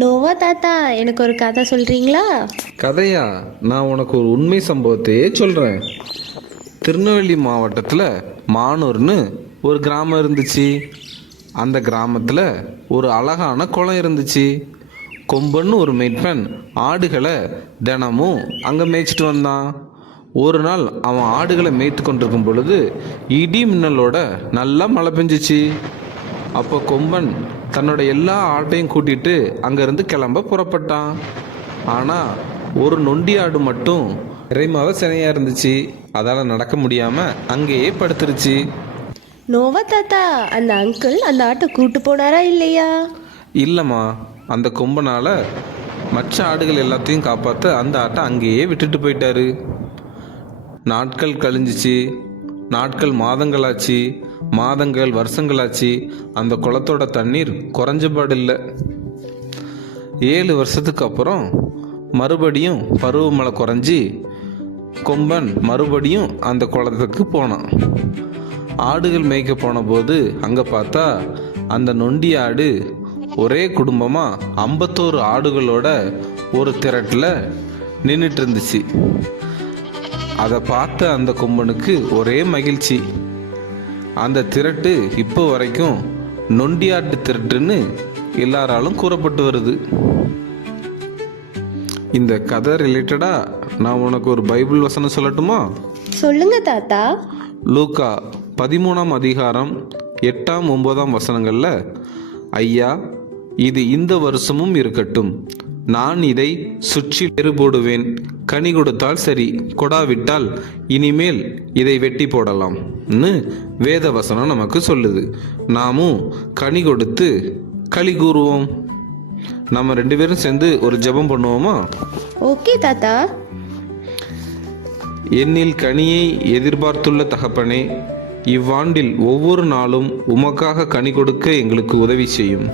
நோவா தாத்தா, எனக்கு ஒரு கதை சொல்றீங்களா? கதையா? நான் உனக்கு ஒரு உண்மை சம்பவத்தையே சொல்கிறேன். திருநெல்வேலி மாவட்டத்தில் மானூர்னு ஒரு கிராமம் இருந்துச்சு. அந்த கிராமத்தில் ஒரு அழகான குளம் இருந்துச்சு. கொம்பன்னு ஒரு மேய்ப்பன் ஆடுகளை தினமும் அங்கே மேய்ச்சிட்டு வந்தான். ஒரு நாள் அவன் ஆடுகளை மேய்த்து கொண்டிருக்கும் பொழுது இடி மின்னலோட நல்லா மழை பெஞ்சிச்சு. அப்போ கொம்பன் தன்னோட எல்லா ஆட்டையும் கூட்டிட்டு அங்கேருந்து கிளம்ப புறப்பட்டான். ஆனால் ஒரு நொண்டி ஆடு மட்டும் இறைமாத சினையாக இருந்துச்சு. அதால் நடக்க முடியாமல் அங்கேயே படுத்துருச்சு. நோவா தாத்தா, அந்த அங்கிள் அந்த ஆட்டை கூட்டு போனாரா இல்லையா? இல்லைம்மா, அந்த கொம்பனால் மற்ற ஆடுகள் எல்லாத்தையும் காப்பாற்ற அந்த ஆட்டை அங்கேயே விட்டுட்டு போயிட்டாரு. நாட்கள் கழிஞ்சிச்சு. நாட்கள் மாதங்களாச்சு. மாதங்கள் வருஷங்களாச்சு. அந்த குளத்தோட தண்ணீர் குறைஞ்சபாடில்லை. 7 வருஷத்துக்கு அப்புறம் மறுபடியும் பருவமழை குறைஞ்சி கொம்பன் மறுபடியும் அந்த குளத்துக்கு போனான். ஆடுகள் மேய்க்க போன போது அங்கே பார்த்தா அந்த நொண்டி ஆடு ஒரே குடும்பமாக 51 ஆடுகளோட ஒரு திரட்டில் நின்றுட்டு இருந்துச்சு. அதை பார்த்த அந்த கொம்பனுக்கு ஒரே மகிழ்ச்சி. அந்த திரட்டு இப்போ வரைக்கும் நொண்டியாட்டு திரட்டுன்னு எல்லாராலும் கூறப்பட்டு வருது. இந்த கதை ரிலேட்டடாக நான் உனக்கு ஒரு பைபிள் வசனம் சொல்லட்டுமா? சொல்லுங்க தாத்தா. லூக்கா 13ஆம் அதிகாரம் 8ஆம் 9ஆம் வசனங்களில், ஐயா, இது இந்த வருஷமும் இருக்கட்டும், நான் இதை சுற்றி வேறு போடுவேன், கனி கொடுத்தால் சரி, கொடாவிட்டால் இனிமேல் இதை வெட்டி போடலாம்னு வேத வசனம் நமக்கு சொல்லுது. நாமும் கனி கொடுத்து களி கூறுவோம். நம்ம 2 பேரும் சேர்ந்து ஒரு ஜெபம் பண்ணுவோமா? ஓகே தாத்தா. என்னில் கனியை எதிர்பார்த்துள்ள தகப்பனே, இவ்வாண்டில் ஒவ்வொரு நாளும் உமக்காக கனி கொடுக்க எங்களுக்கு உதவி செய்யும்.